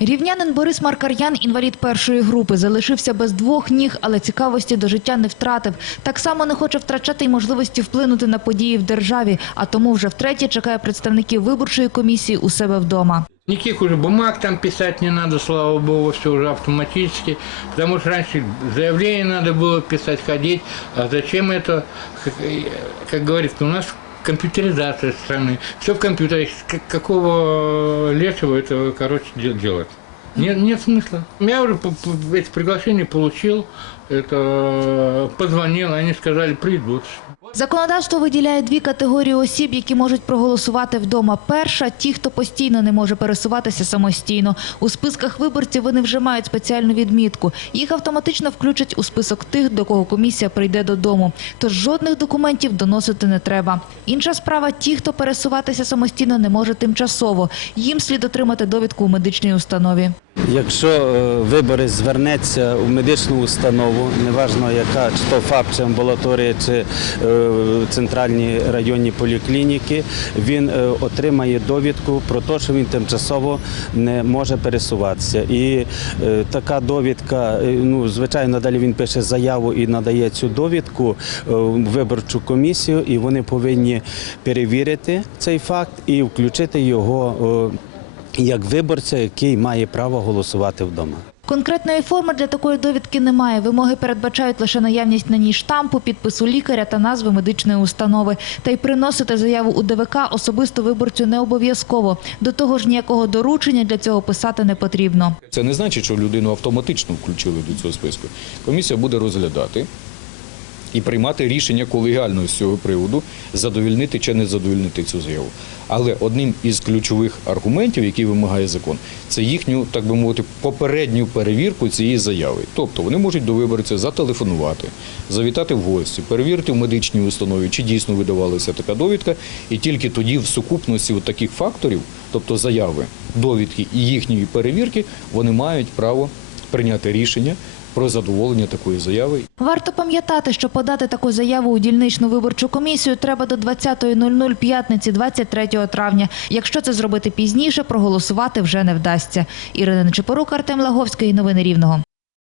Рівнянин Борис Маркар'ян, інвалід першої групи, залишився без двох ніг, але цікавості до життя не втратив. Так само не хоче втрачати й можливості вплинути на події в державі, а тому вже втретє чекає представників виборчої комісії у себе вдома. Никаких уже бумаг там писать не надо, слава богу, все уже автоматически. Потому что раньше заявление надо было писать, ходить. А зачем это? Как, как говорится, у нас компьютеризация страны. Все в компьютере. Какого лешего это, короче, де- делать? Нет, нет смысла. Я уже эти приглашения получил, это позвонил, они сказали, придут. Законодавство виділяє дві категорії осіб, які можуть проголосувати вдома. Перша – ті, хто постійно не може пересуватися самостійно. У списках виборців вони вже мають спеціальну відмітку. Їх автоматично включать у список тих, до кого комісія прийде додому. Тож жодних документів доносити не треба. Інша справа – ті, хто пересуватися самостійно не може тимчасово. Їм слід отримати довідку у медичній установі. Якщо е, виборець звернеться у медичну установу, неважно яка, чи то ФАП, чи амбулаторія, чи е, центральні районні поліклініки, він е, отримає довідку про те, що він тимчасово не може пересуватися. І така довідка, ну звичайно, далі він пише заяву і надає цю довідку в виборчу комісію, і вони повинні перевірити цей факт і включити його. Як виборця, який має право голосувати вдома. Конкретної форми для такої довідки немає. Вимоги передбачають лише наявність на ній штампу, підпису лікаря та назви медичної установи. Та й приносити заяву у ДВК особисто виборцю не обов'язково. До того ж, ніякого доручення для цього писати не потрібно. Це не значить, що людину автоматично включили до цього списку. Комісія буде розглядати і приймати рішення колегіально з цього приводу, задовільнити чи не задовільнити цю заяву. Але одним із ключових аргументів, який вимагає закон, це їхню, так би мовити, попередню перевірку цієї заяви. Тобто вони можуть до виборця зателефонувати, завітати в гості, перевірити в медичній установі, чи дійсно видавалася така довідка, і тільки тоді в сукупності таких факторів, тобто заяви, довідки і їхньої перевірки, вони мають право прийняти рішення про задоволення такої заяви Варто пам'ятати, що подати таку заяву у дільничну виборчу комісію треба до 20.00 п'ятниці 23 травня. Якщо це зробити пізніше, проголосувати вже не вдасться. Ірина Нечипорук, Артем Лаговський. Новини Рівного.